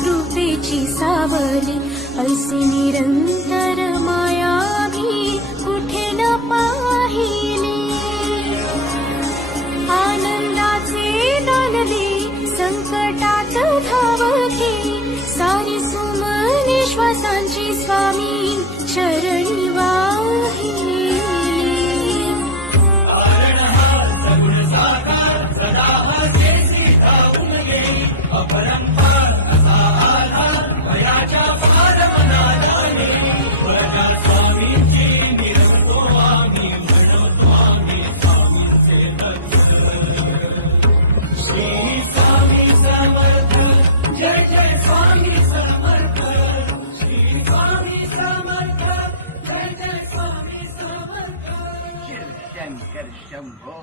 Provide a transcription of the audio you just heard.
कृपेची सावली, ऐसी निरंतर माया मी कुठे न पाहिली. आनंदाचे दानदे संकटात धावते, सारी सुमने श्वासांची स्वामी चरणी वाहिली. शंकर शंभो